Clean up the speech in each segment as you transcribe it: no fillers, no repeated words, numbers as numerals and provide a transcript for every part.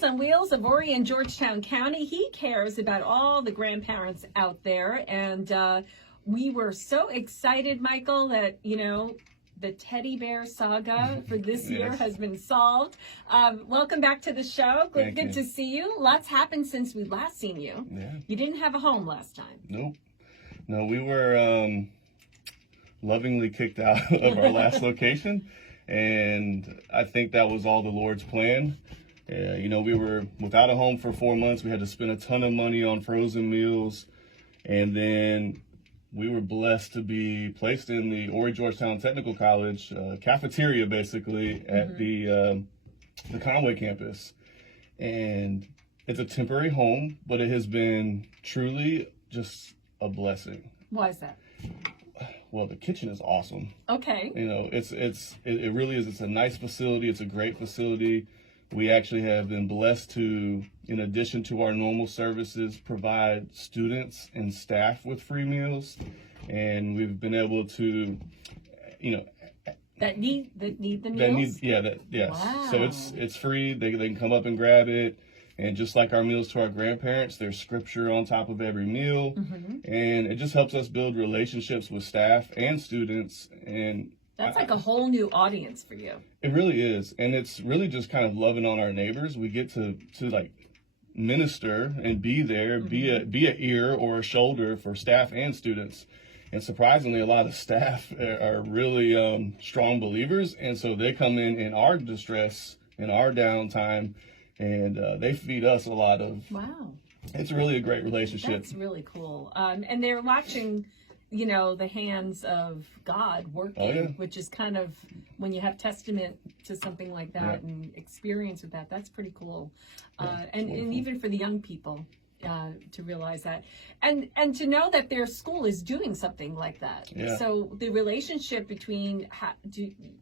Meals on Wheels of Horry and Georgetown County. He cares about all the grandparents out there. And we were so excited, Michael, that, the teddy bear saga for this year has been solved. Welcome back to the show. Good to see you. Lots happened since we last seen you. Yeah. You didn't have a home last time. Nope. No, we were lovingly kicked out of our last location. And I think that was all the Lord's plan. We were without a home for 4 months. We had to spend a ton of money on frozen meals. And then we were blessed to be placed in the Horry Georgetown Technical College cafeteria, basically, at the Conway campus. And it's a temporary home, but it has been truly just a blessing. Why is that? Well, the kitchen is awesome. Okay. It really is. It's a nice facility. It's a great facility. We actually have been blessed to, in addition to our normal services, provide students and staff with free meals. And we've been able to, that need the meals? Yes. Wow. So it's free. They can come up and grab it. And just like our meals to our grandparents, there's scripture on top of every meal. Mm-hmm. And it just helps us build relationships with staff and students. And that's like a whole new audience for you. It really is. And it's really just kind of loving on our neighbors. We get to like minister and be there, be a ear or a shoulder for staff and students. And surprisingly, a lot of staff are really strong believers. And so they come in our distress, in our downtime, and they feed us a lot of. Wow. It's really a great relationship. That's really cool. And they're watching, the hands of God working, which is kind of, when you have testament to something like that and experience with that, that's pretty cool. And even for the young people to realize that. And to know that their school is doing something like that. Yeah. So the relationship between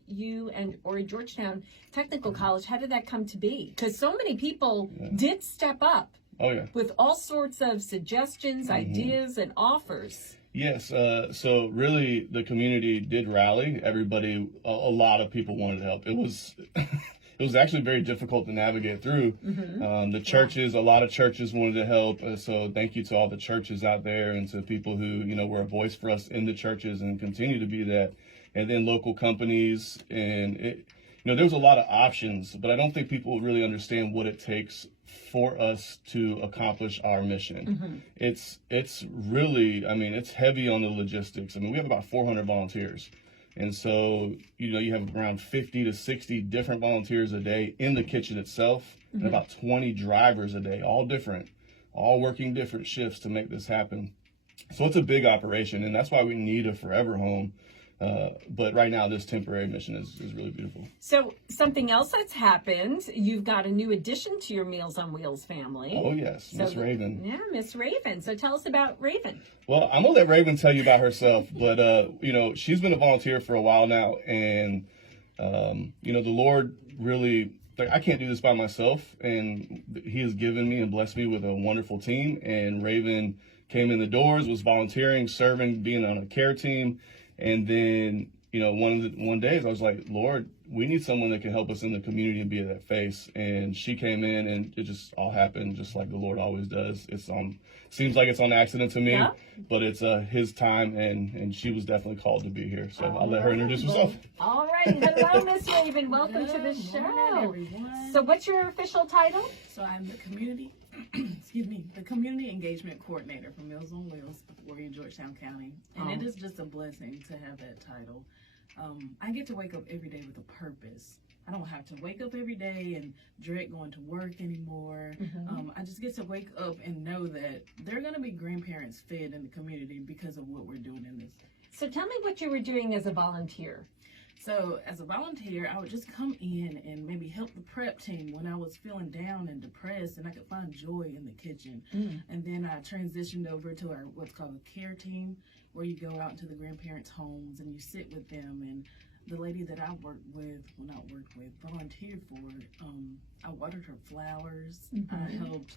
you and Horry Georgetown Technical College, how did that come to be? Because so many people did step up with all sorts of suggestions, ideas, and offers. Yes, so really the community did rally. Everybody, a lot of people wanted to help. It was actually very difficult to navigate through. The churches, a lot of churches wanted to help. So thank you to all the churches out there and to people who, were a voice for us in the churches and continue to be that. And then local companies, and there was a lot of options, but I don't think people really understand what it takes for us to accomplish our mission. It's really, it's heavy on the logistics. We have about 400 volunteers. And so, you have around 50 to 60 different volunteers a day in the kitchen itself, and about 20 drivers a day, all different, all working different shifts to make this happen. So it's a big operation, and that's why we need a forever home. But right now, this temporary mission is really beautiful. So something else that's happened, you've got a new addition to your Meals on Wheels family. Oh, yes, Miss Raven. Yeah, Miss Raven. So tell us about Raven. Well, I'm going to let Raven tell you about herself. But, she's been a volunteer for a while now. And, the Lord really, I can't do this by myself. And he has given me and blessed me with a wonderful team. And Raven came in the doors, was volunteering, serving, being on a care team. And then, one day I was like, Lord, we need someone that can help us in the community and be that face. And she came in, and it just all happened just like the Lord always does. It's seems like it's on accident to me, but it's his time, and she was definitely called to be here. So I'll let her introduce herself. All right. Hello, Miss Raven. Welcome to the show. Morning, everyone. So what's your official title? So I'm the community engagement coordinator for Meals on Wheels, Horry in Georgetown County. And it is just a blessing to have that title. I get to wake up every day with a purpose. I don't have to wake up every day and dread going to work anymore. I just get to wake up and know that there are going to be grandparents fed in the community because of what we're doing in this. So tell me what you were doing as a volunteer. So as a volunteer, I would just come in and maybe help the prep team when I was feeling down and depressed, and I could find joy in the kitchen. And then I transitioned over to our what's called a care team, where you go out into the grandparents' homes and you sit with them. And the lady that I volunteered for, I watered her flowers. I helped,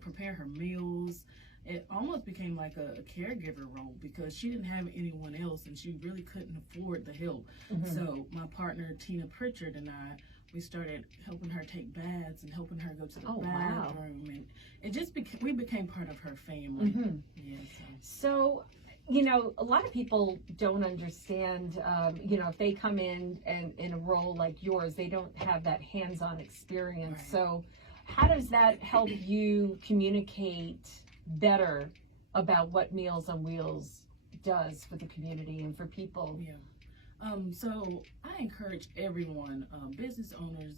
prepare her meals. It almost became like a caregiver role because she didn't have anyone else and she really couldn't afford the help. So my partner, Tina Pritchard, and I we started helping her take baths and helping her go to the Oh, wow. bathroom, and it just we became part of her family. Mm-hmm. Yeah, So, you know, a lot of people don't understand, you know, if they come in and in a role like yours, they don't have that hands-on experience. Right. So how does that help you communicate better about what Meals on Wheels does for the community and for people? Yeah. So I encourage everyone, business owners,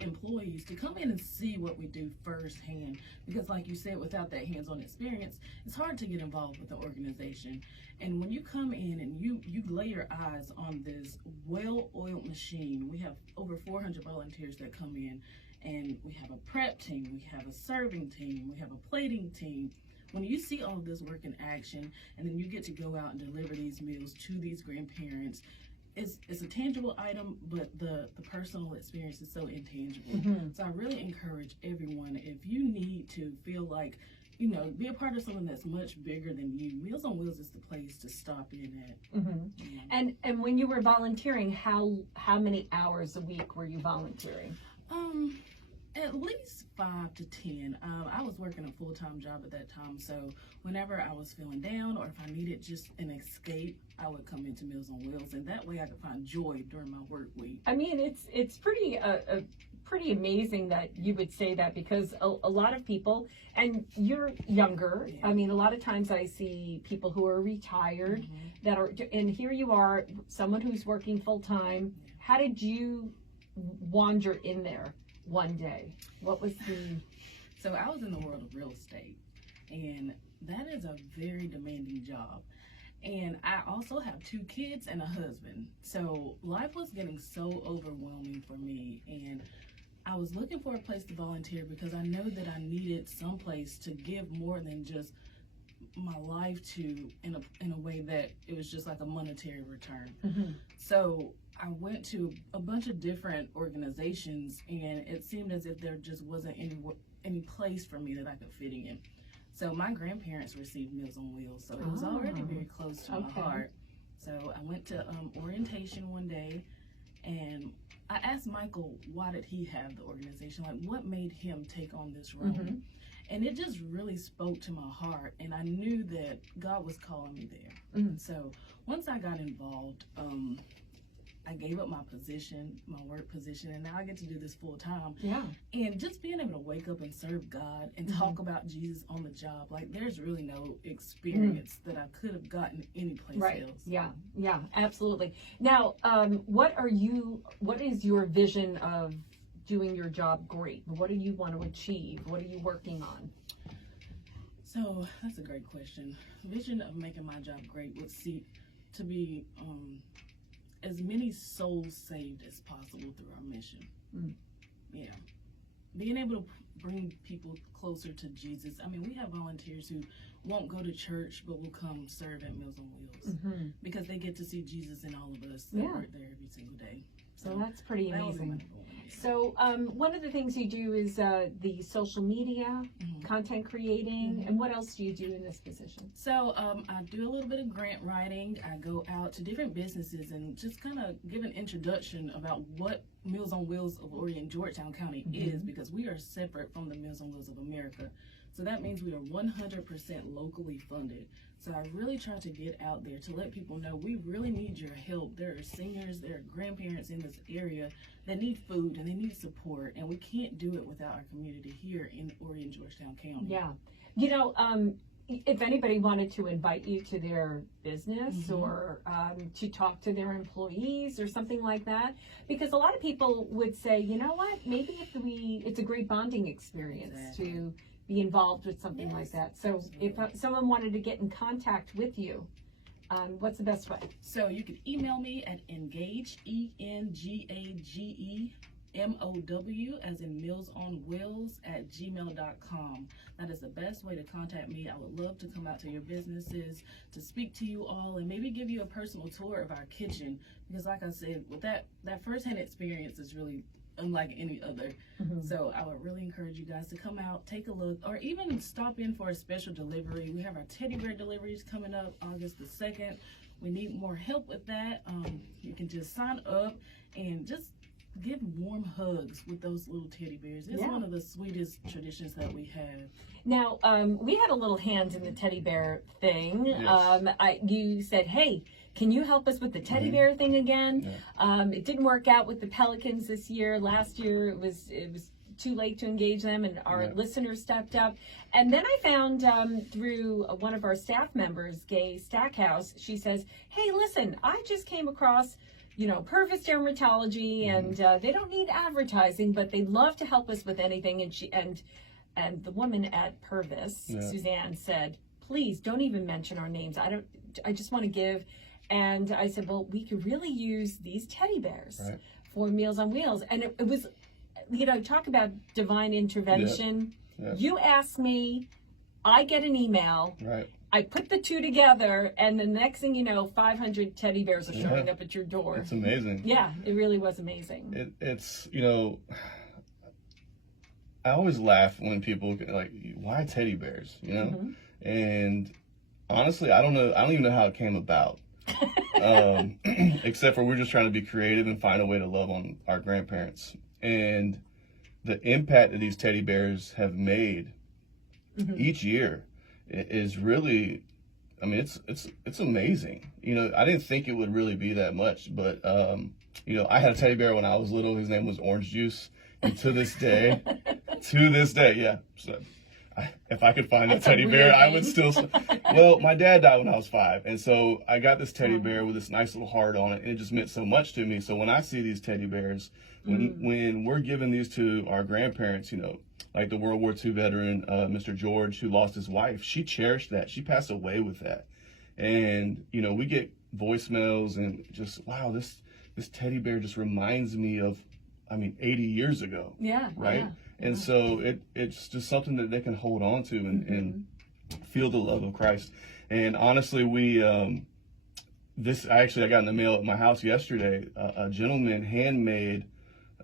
employees, to come in and see what we do firsthand, because like you said, without that hands-on experience, it's hard to get involved with the organization. And when you come in and you lay your eyes on this well-oiled machine, we have over 400 volunteers that come in, and we have a prep team, we have a serving team, we have a plating team. When you see all of this work in action, and then you get to go out and deliver these meals to these grandparents, it's a tangible item, but the personal experience is so intangible. Mm-hmm. So I really encourage everyone, if you need to feel like, you know, be a part of something that's much bigger than you, Meals on Wheels is the place to stop in at. Mm-hmm. Yeah. And when you were volunteering, how many hours a week were you volunteering? At least 5 to 10. I was working a full-time job at that time, so whenever I was feeling down or if I needed just an escape, I would come into Meals on Wheels, and that way I could find joy during my work week. I mean, it's pretty pretty amazing that you would say that, because a lot of people, and you're younger. Yeah. I mean, a lot of times I see people who are retired that are, and here you are, someone who's working full time. How did you wander in there one day? What was the... So I was in the world of real estate, and that is a very demanding job. And I also have 2 kids and a husband. So life was getting so overwhelming for me, and I was looking for a place to volunteer because I know that I needed some place to give more than just my life to, in a way that it was just like a monetary return. Mm-hmm. So I went to a bunch of different organizations, and it seemed as if there just wasn't any place for me that I could fit in. So my grandparents received Meals on Wheels, so it was already very close to my heart. So I went to orientation one day, and I asked Michael, why did he have the organization? Like, what made him take on this role? Mm-hmm. And it just really spoke to my heart, and I knew that God was calling me there. Mm-hmm. So once I got involved, I gave up my position, my work position, and now I get to do this full time. Yeah. And just being able to wake up and serve God and talk about Jesus on the job, like, there's really no experience that I could have gotten anyplace else. Yeah, absolutely. Now, what is your vision of doing your job great? What do you want to achieve? What are you working on? So that's a great question. Vision of making my job great would seek to be as many souls saved as possible through our mission. Yeah. Being able to bring people closer to Jesus. I mean, we have volunteers who won't go to church but will come serve at Meals on Wheels because they get to see Jesus in all of us that work there every single day. So that's pretty amazing. Yeah. So one of the things you do is the social media, content creating, and what else do you do in this position? So I do a little bit of grant writing. I go out to different businesses and just kind of give an introduction about what Meals on Wheels of Horry and Georgetown County is, because we are separate from the Meals on Wheels of America. So that means we are 100% locally funded. So I really try to get out there to let people know we really need your help. There are seniors, there are grandparents in this area that need food and they need support, and we can't do it without our community here in Horry and Georgetown County. Yeah. You know, if anybody wanted to invite you to their business or to talk to their employees or something like that, because a lot of people would say, you know what, maybe it's a great bonding experience to be involved with something like that. So if someone wanted to get in contact with you, what's the best way? So you can email me at engage, ENGAGEMOW, as in Meals on Wheels, at gmail.com. That is the best way to contact me. I would love to come out to your businesses, to speak to you all, and maybe give you a personal tour of our kitchen, because like I said, with that firsthand experience is really unlike any other. So I would really encourage you guys to come out, take a look, or even stop in for a special delivery. We have our teddy bear deliveries coming up August the 2nd. We need more help with that. You can just sign up and just give warm hugs with those little teddy bears. It's one of the sweetest traditions that we have. Now, we had a little hand in the teddy bear thing. Yes. You said, hey, can you help us with the teddy bear thing again? Yeah. It didn't work out with the Pelicans this year. Last year, it was too late to engage them, and our listeners stepped up. And then I found through one of our staff members, Gay Stackhouse, she says, hey, listen, I just came across Purvis Dermatology, and they don't need advertising, but they love to help us with anything. And the woman at Purvis, Suzanne, said, please don't even mention our names. I just want to give. And I said, well, we could really use these teddy bears for Meals on Wheels. And it was, talk about divine intervention. You ask me, I get an email. I put the two together, and the next thing you know, 500 teddy bears are showing up at your door. It's amazing. Yeah, it really was amazing. It's I always laugh when people like, why teddy bears? And honestly, I don't even know how it came about. Except for we're just trying to be creative and find a way to love on our grandparents. And the impact that these teddy bears have made each year is really, I mean, it's amazing. I didn't think it would really be that much, but I had a teddy bear when I was little. His name was Orange Juice, and to this day, yeah. So if I could find that teddy bear, I would still. Well, my dad died when I was 5, and so I got this teddy bear with this nice little heart on it, and it just meant so much to me. So when I see these teddy bears, when we're giving these to our grandparents, like the World War II veteran, Mr. George, who lost his wife, she cherished that. She passed away with that. And, we get voicemails and just, wow, this teddy bear just reminds me of, 80 years ago. Yeah. Right? Yeah. And so it's just something that they can hold on to and feel the love of Christ. And honestly, I got in the mail at my house yesterday. A gentleman handmade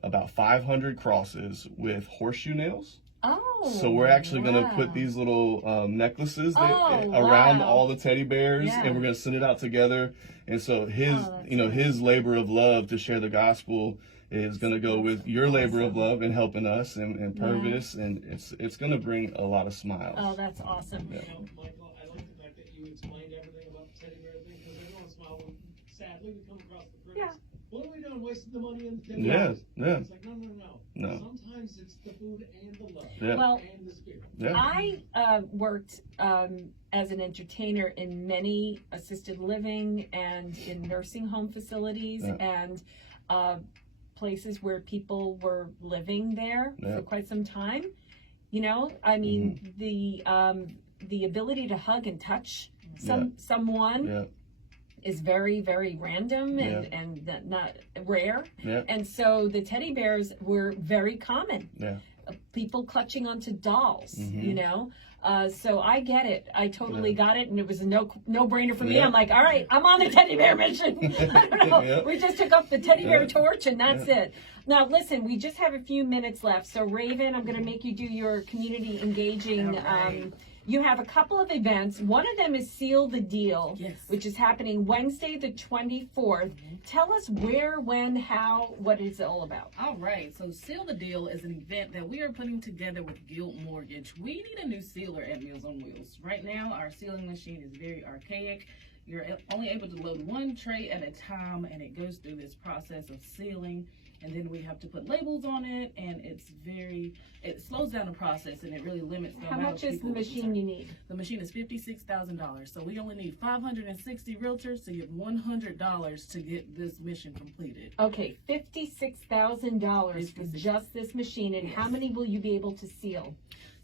about 500 crosses with horseshoe nails. Oh, so we're actually going to put these little necklaces around all the teddy bears, and we're going to send it out together. And so his labor of love to share the gospel is going to go with your labor of love and helping us and Purvis, and it's going to bring a lot of smiles. Oh, that's awesome. Yeah. Michael, I like the fact that you explained everything about the teddy bear thing, because every once in a while, sadly, we come across the phrase, what are we doing, wasting the money on the teddy bears? Yeah. It's like, no. Sometimes it's the food and the love and the spirit. Yeah. I worked as an entertainer in many assisted living and in nursing home facilities and places where people were living there for quite some time. The ability to hug and touch someone is very, very random and not rare. Yeah. And so the teddy bears were very common. Yeah. People clutching onto dolls, so I get it. I totally got it, and it was a no-brainer for me. I'm like, all right, I'm on the teddy bear mission. I don't know. We just took up the teddy bear torch, and that's it. Now, listen, we just have a few minutes left. So, Raven, I'm going to make you do your community engaging. You have a couple of events. One of them is Seal the Deal, which is happening Wednesday the 24th. Tell us where, when, how, what it's all about. All right. So Seal the Deal is an event that we are putting together with Guild Mortgage. We need a new sealer at Meals on Wheels. Right now, our sealing machine is very archaic. You're only able to load one tray at a time, and it goes through this process of sealing. And then we have to put labels on it, and it slows down the process, and it really limits the amount of people. How much is the machine you need? The machine is $56,000. So we only need 560 realtors to get $100 to get this mission completed. Okay, $56,000 for just this machine, and how many will you be able to seal?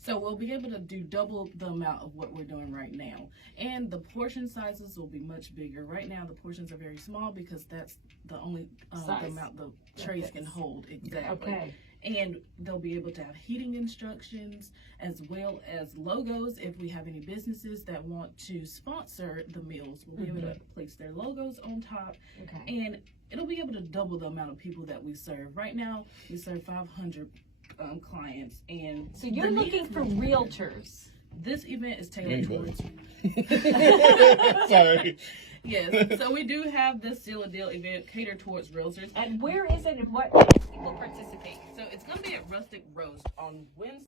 So we'll be able to do double the amount of what we're doing right now. And the portion sizes will be much bigger. Right now, the portions are very small because that's the only the amount the trays can hold. Exactly. Okay. And they'll be able to have heating instructions as well as logos. If we have any businesses that want to sponsor the meals, we'll be able to place their logos on top. Okay. And it'll be able to double the amount of people that we serve. Right now, we serve 500 clients, and so you're looking for realtors. This event is tailored towards Sorry. Yes, so we do have the Seal a Deal event catered towards realtors. And where is it and what people participate? So it's going to be at Rustic Roast on Wednesday.